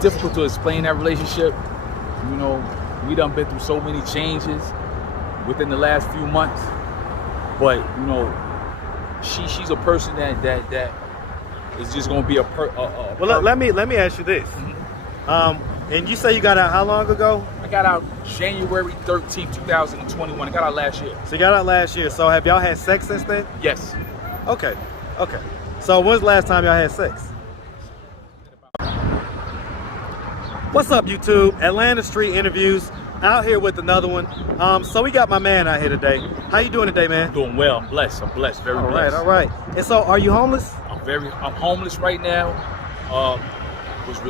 difficult to explain that relationship. You know, we done been through so many changes within the last few months. But you know, she's a person that is just gonna be a well. Let me ask you this. And you say you got out how long ago? I got out January 13th, 2021. I got out last year. So you got out last year. So have y'all had sex since then? Yes. Okay. So when's the last time y'all had sex? What's up, YouTube? Atlanta Street Interviews. Out here with another one. So we got my man out here today. How you doing today, man? Doing well. I'm blessed. Very blessed. All right. And so, are you homeless? I'm homeless right now. Was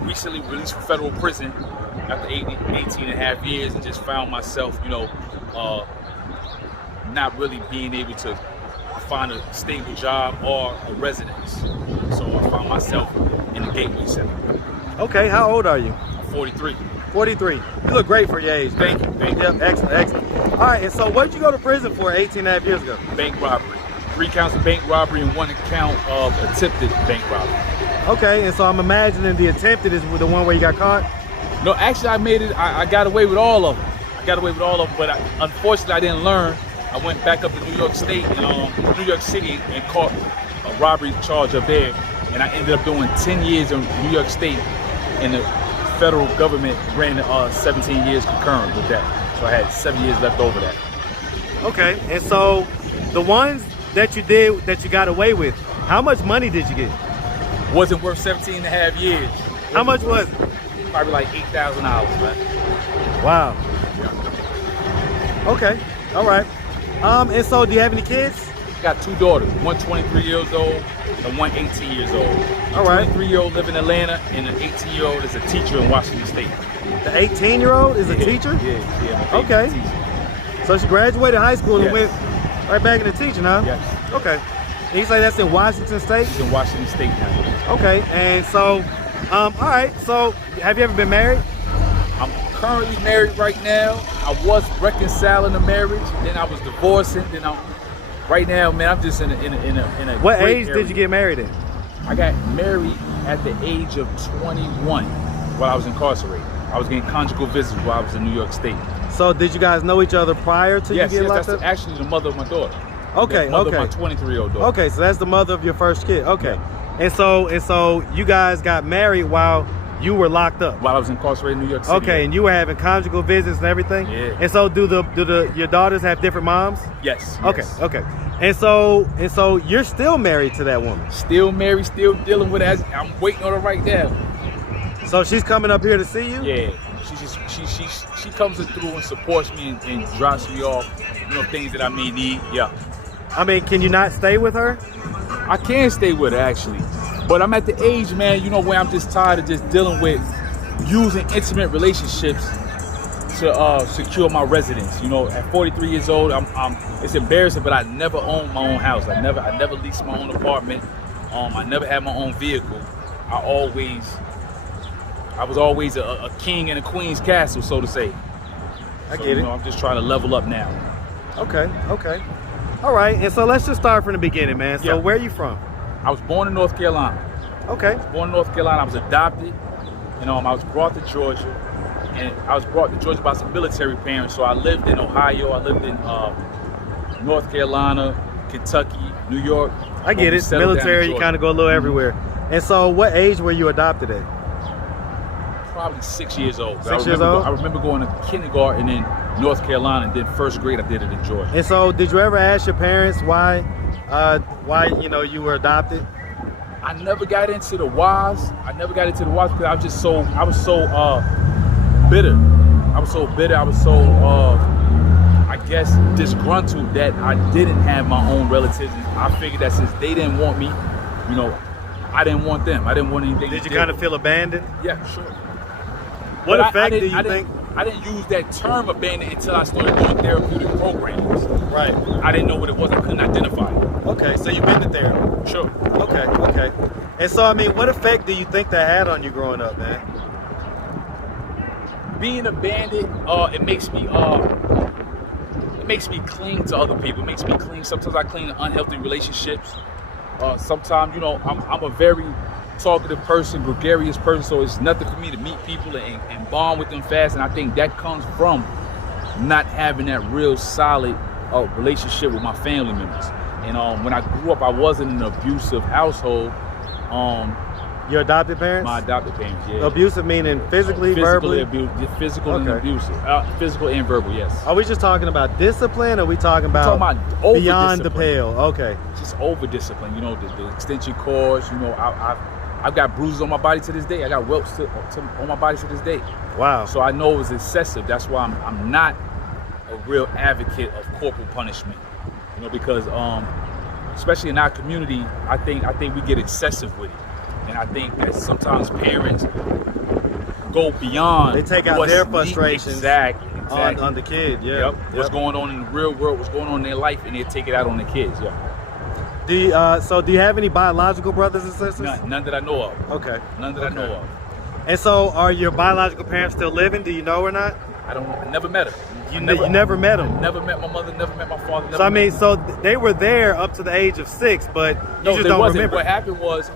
recently released from federal prison after 18 and a half years, and just found myself, you know, not really being able to find a stable job or a residence. So I found myself in the Gateway Center. Okay. How old are you? I'm 43. 43. You look great for your age. Thank you. Yep, excellent. All right, and so what did you go to prison for 18 and a half years ago? Bank robbery. 3 counts of bank robbery and 1 count of attempted bank robbery. Okay, and so I'm imagining the attempted is the one where you got caught? No, actually I made it, I got away with all of them. But unfortunately I didn't learn. I went back up to New York State, New York City, and caught a robbery charge up there. And I ended up doing 10 years in New York State, and the federal government ran 17 years concurrent with that. So I had 7 years left over that. Okay, and so the ones that you did, that you got away with, how much money did you get? Wasn't worth 17 and a half years. How much was it? Probably like $8,000, man. Wow. Yeah. Okay, all right. And so do you have any kids? I got 2 daughters, one 23 years old and one 18 years old. All right. The 23-year-old live in Atlanta, and the 18-year-old is a teacher in Washington State. The 18-year-old is a teacher? Yeah. Okay. So she graduated high school and Yes. went right back into teaching, huh? Yes. Okay. And you say that's in Washington State? She's in Washington State now. Okay, and so, all right, so have you ever been married? I'm currently married right now. I was reconciling the marriage, then I was divorcing, right now, man, I'm just in a What great age area. did you get married in? I got married at the age of 21 while I was incarcerated. I was getting conjugal visits while I was in New York State. So did you guys know each other prior to you getting locked that's up? actually the mother of my daughter. Okay, the mother of my 23-year-old daughter. Okay, so that's the mother of your first kid. Okay. Yeah. And so you guys got married while you were locked up. While I was incarcerated in New York City. Okay, and you were having conjugal visits and everything? Yeah. And so do your daughters have different moms? Yes. Okay. And so you're still married to that woman? Still married, still dealing with it. I'm waiting on her right now. So she's coming up here to see you? Yeah. She comes through and supports me and drops me off, things that I may need. Yeah. I mean, can you not stay with her? I can stay with her actually, but I'm at the age, man, where I'm just tired of just dealing with using intimate relationships to secure my residence. At 43 years old, it's embarrassing, but I never owned my own house. I never leased my own apartment. I never had my own vehicle. I was always a king in a queen's castle, so to say. I get it. I'm just trying to level up now. Okay. All right, and so let's just start from the beginning, man. So where are you from? I was born in North Carolina. Okay. Born in North Carolina. I was adopted. I was brought to Georgia. And I was brought to Georgia by some military parents. So I lived in Ohio. I lived in North Carolina, Kentucky, New York. I get it. Military, you kind of go a little everywhere. And so what age were you adopted at? Probably 6 years old. 6 years old? I remember going to kindergarten in North Carolina, and then first grade I did it in Georgia. And so did you ever ask your parents why you were adopted? I never got into the whys. Because I was so bitter. I was so I guess disgruntled that I didn't have my own relatives. And I figured that since they didn't want me, I didn't want them. I didn't want anything. Did you kind of feel abandoned? Yeah, sure. What effect do you think? I didn't use that term abandoned until I started doing therapeutic programs. Right. I didn't know what it was. I couldn't identify it. Okay, so you've been to therapy. Sure. Okay. And so, I mean, what effect do you think that had on you growing up, man? Being abandoned, it makes me cling to other people. It makes me cling. Sometimes I cling to unhealthy relationships. Sometimes, I'm a very talkative person, gregarious person, so it's nothing for me to meet people and bond with them fast. And I think that comes from not having that real solid relationship with my family members. And when I grew up, I was in an abusive household. Your adopted parents? My adopted parents, yeah. Abusive meaning physically, verbally? Physical and Okay. abusive. Physical and verbal, yes. Are we just talking about discipline, or are we talking about, over beyond the discipline. pale? Okay. Just over discipline, you know, the extension cords, you know, I've got bruises on my body to this day. I got whelps on my body to this day. Wow. So I know it was excessive. That's why I'm not a real advocate of corporal punishment, you know, because especially in our community, I think we get excessive with it. And I think that sometimes parents go beyond. They take out their frustrations exactly. on the kid. Yeah. Yep. What's going on in the real world, what's going on in their life, and they take it out on the kids. Yeah. Do you have any biological brothers and sisters? None that I know of. Okay. None that I know of. And so, are your biological parents still living? Do you know or not? I never met her. You never met them? Never met my mother, never met my father. So I mean, so they were there up to the age of 6, but you just don't remember. What happened was,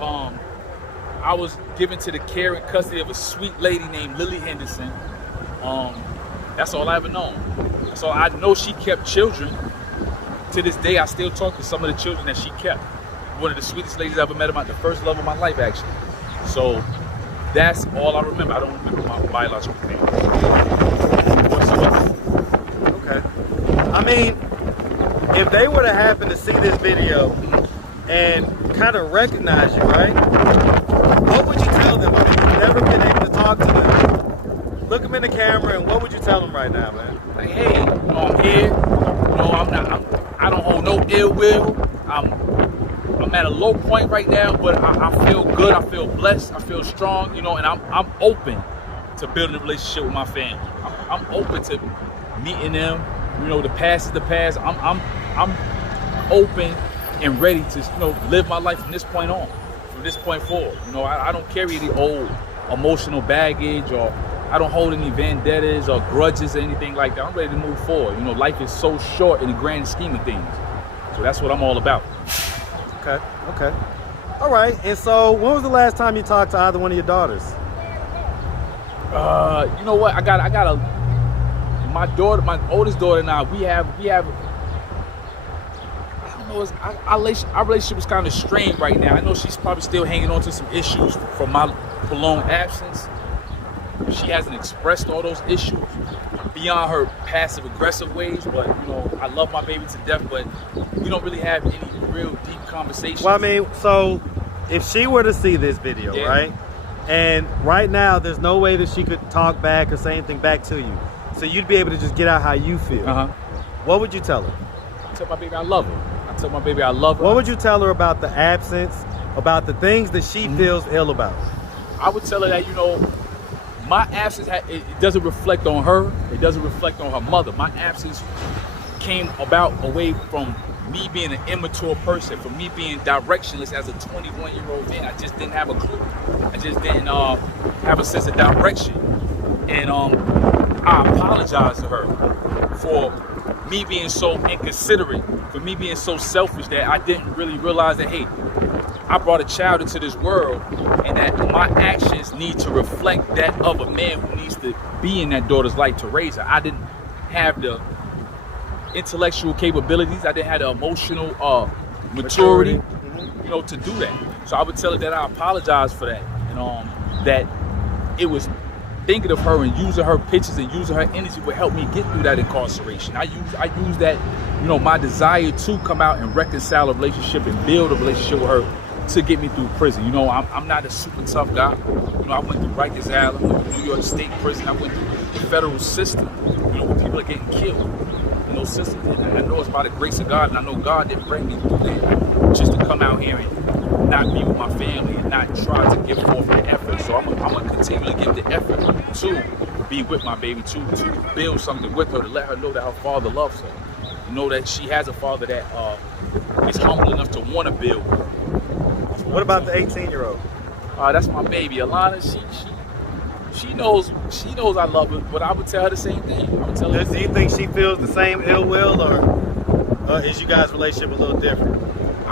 I was given to the care and custody of a sweet lady named Lily Henderson. That's all I ever known. So I know she kept children. To this day, I still talk to some of the children that she kept. One of the sweetest ladies I ever met at the first love of my life, actually. So that's all I remember. I don't remember my biological parents whatsoever. Okay. I mean, if they were to happen to see this video and kind of recognize you, right? What would you tell them? I mean, you've never been able to talk to them. Look them in the camera, and what would you tell them right now, man? Like, hey, you know, I'm here. You know, I don't hold no ill will. I'm at a low point right now, but I feel good. I feel blessed. I feel strong. You know, and I'm open to building a relationship with my family. I'm open to meeting them. You know, the past is the past. I'm open and ready to, you know, live my life from this point on, from this point forward. You know, I don't carry any old emotional baggage, or I don't hold any vendettas or grudges or anything like that. I'm ready to move forward. You know, life is so short in the grand scheme of things. So that's what I'm all about. Okay. All right. And so, when was the last time you talked to either one of your daughters? You know what? I got my daughter, my oldest daughter and I, we have. I don't know. Our relationship is kind of strained right now. I know she's probably still hanging on to some issues from my prolonged absence. She hasn't expressed all those issues beyond her passive aggressive ways, but you know, I love my baby to death, but we don't really have any real deep conversations. Well, I mean, so if she were to see this video, Yeah. right? And right now, there's no way that she could talk back or say anything back to you. So you'd be able to just get out how you feel. What would you tell her? I tell my baby I love her. I tell my baby I love her. What would you tell her about the absence, about the things that she feels ill about? I would tell her that, you know, my absence, it doesn't reflect on her. It doesn't reflect on her mother. My absence came about away from me being an immature person, from me being directionless as a 21-year-old man. I just didn't have a clue. I just didn't have a sense of direction. And I apologize to her for me being so inconsiderate, for me being so selfish that I didn't really realize that, hey, I brought a child into this world, and that my actions need to reflect that of a man who needs to be in that daughter's life to raise her. I didn't have the intellectual capabilities. I didn't have the emotional maturity, you know, to do that. So I would tell her that I apologize for that, and that it was thinking of her and using her pictures and using her energy would help me get through that incarceration. I use that, you know, my desire to come out and reconcile a relationship and build a relationship with her to get me through prison. You know, I'm not a super tough guy. You know, I went through Rikers Island, I went through New York State prison, I went through the federal system, you know, where people are getting killed. In those systems, and I know it's by the grace of God, and I know God didn't bring me through that just to come out here and not be with my family and not try to give forth the effort. So I'm gonna continue to give the effort to be with my baby, to build something with her, to let her know that her father loves her, to know that she has a father that is humble enough to want to build with her. What about the 18-year-old? That's my baby, Alana. She knows I love her, but I would tell her the same thing. I would tell her. Do you think she feels the same ill will, or is you guys' relationship a little different?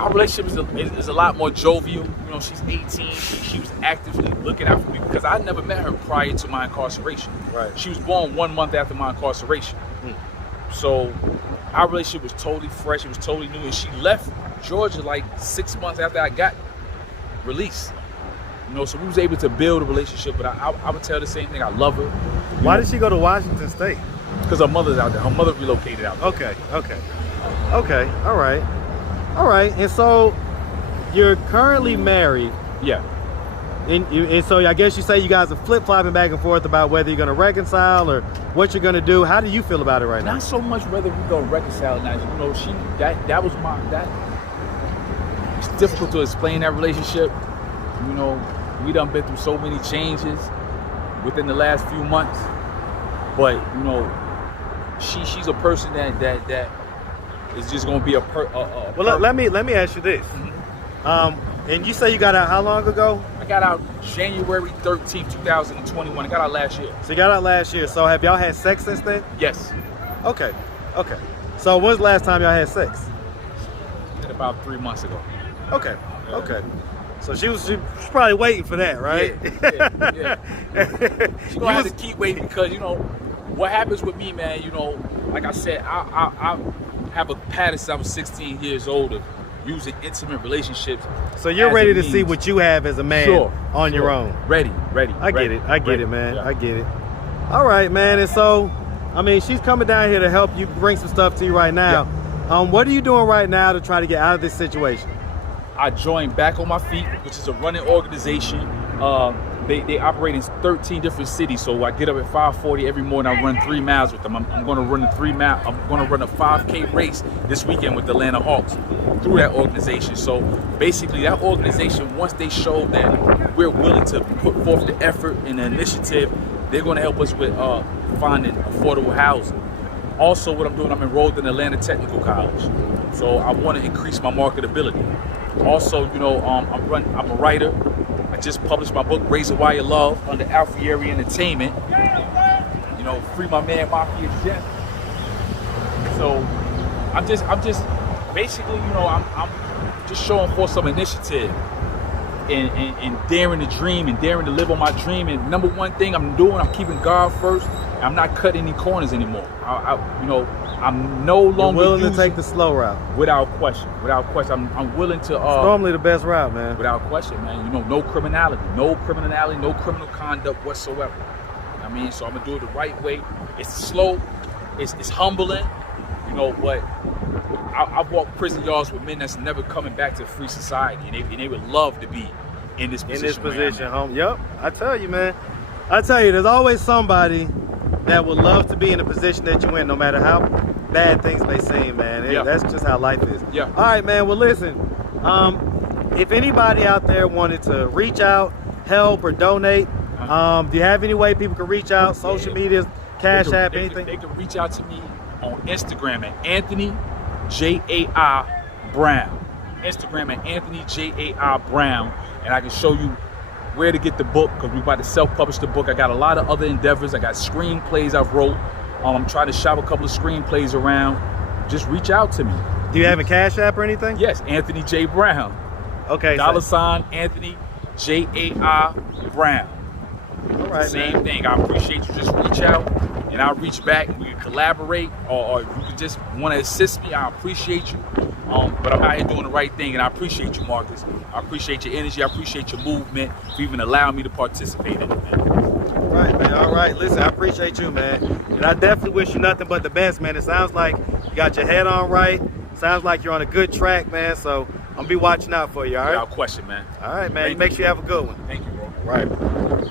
our relationship is a lot more jovial. You know, she's 18. She was actively looking out for me because I never met her prior to my incarceration. Right. She was born 1 month after my incarceration. So our relationship was totally fresh. It was totally new. And she left Georgia like 6 months after I got released. You know, so we was able to build a relationship. But I would tell the same thing. I love her. Why did she go to Washington State? Because her mother's out there. Her mother relocated out there. Okay. All right. And so you're currently married. Yeah. And so I guess you say you guys are flip-flopping back and forth about whether you're going to reconcile or what you're going to do. How do you feel about it right now? Not so much whether we go reconcile now. You know, that was it's difficult to explain that relationship. You know, we done been through so many changes within the last few months. But you know, she's a person that is just gonna be well, let me ask you this. And you say you got out how long ago? I got out January 13th, 2021. I got out last year. So you got out last year. So have y'all had sex since then? Yes. Okay. So when's the last time y'all had sex? About 3 months ago. Okay. So she was probably waiting for that, right? Yeah. She's gonna have to keep waiting because, you know, what happens with me, man, you know, like I said, I have a pattern since I was 16 years old of using intimate relationships. So you're ready to see what you have as a man on your own. Ready. I get it, man. Yeah. I get it. All right, man. And so, I mean, she's coming down here to help you bring some stuff to you right now. Yeah. What are you doing right now to try to get out of this situation? I joined Back on My Feet, which is a running organization. They operate in 13 different cities. So I get up at 5:40 every morning. I run 3 miles with them. I'm going to run I'm going to run a 5K race this weekend with the Atlanta Hawks through that organization. So basically, that organization, once they show that we're willing to put forth the effort and the initiative, they're going to help us with finding affordable housing. Also, what I'm doing, I'm enrolled in Atlanta Technical College. So I want to increase my marketability. Also, you know, I'm a writer. I just published my book, Raise a Wire Love, under Alfieri Entertainment. You know, free my man Mafia Jeff. So I'm just basically, you know, I'm just showing for some initiative and daring to dream and daring to live on my dream. And number one thing I'm doing, I'm keeping God first. I'm not cutting any corners anymore. You know, I'm no longer willing to take the slow route. Without question. I'm willing to. It's normally the best route, man. Without question, man. You know, no criminality, no criminal conduct whatsoever. I mean, so I'm gonna do it the right way. It's slow, it's humbling, you know. But I've walked prison yards with men that's never coming back to free society, and they would love to be in this position. Yep. I tell you, man. There's always somebody that would love to be in the position that you're in, no matter how bad things may seem, man. That's just how life is. Yeah. All right, man. Well, listen, if anybody out there wanted to reach out, help, or donate, do you have any way people can reach out? Social media, Cash App, anything? They can reach out to me on Instagram at anthonyjaibrown. Instagram at anthonyjaibrown, and I can show you where to get the book, because we're about to self-publish the book. I got a lot of other endeavors. I got screenplays I've wrote. I'm trying to shop a couple of screenplays around. Just reach out to me. Do you have a Cash App or anything? Yes, Anthony J. Brown. Okay. $ Anthony J.A.I. Brown. All right, Same thing. I appreciate you. Just reach out and I'll reach back. We can collaborate, or if you can just want to assist me, I appreciate you. But I'm out here doing the right thing, and I appreciate you, Marcus. I appreciate your energy. I appreciate your movement for even allowing me to participate in it, man. All right, man. All right. Listen, I appreciate you, man. And I definitely wish you nothing but the best, man. It sounds like you got your head on right. Sounds like you're on a good track, man. So I'm going to be watching out for you, all right? Without question, man. All right, man. Make sure you have a good one. Thank you, bro. Right.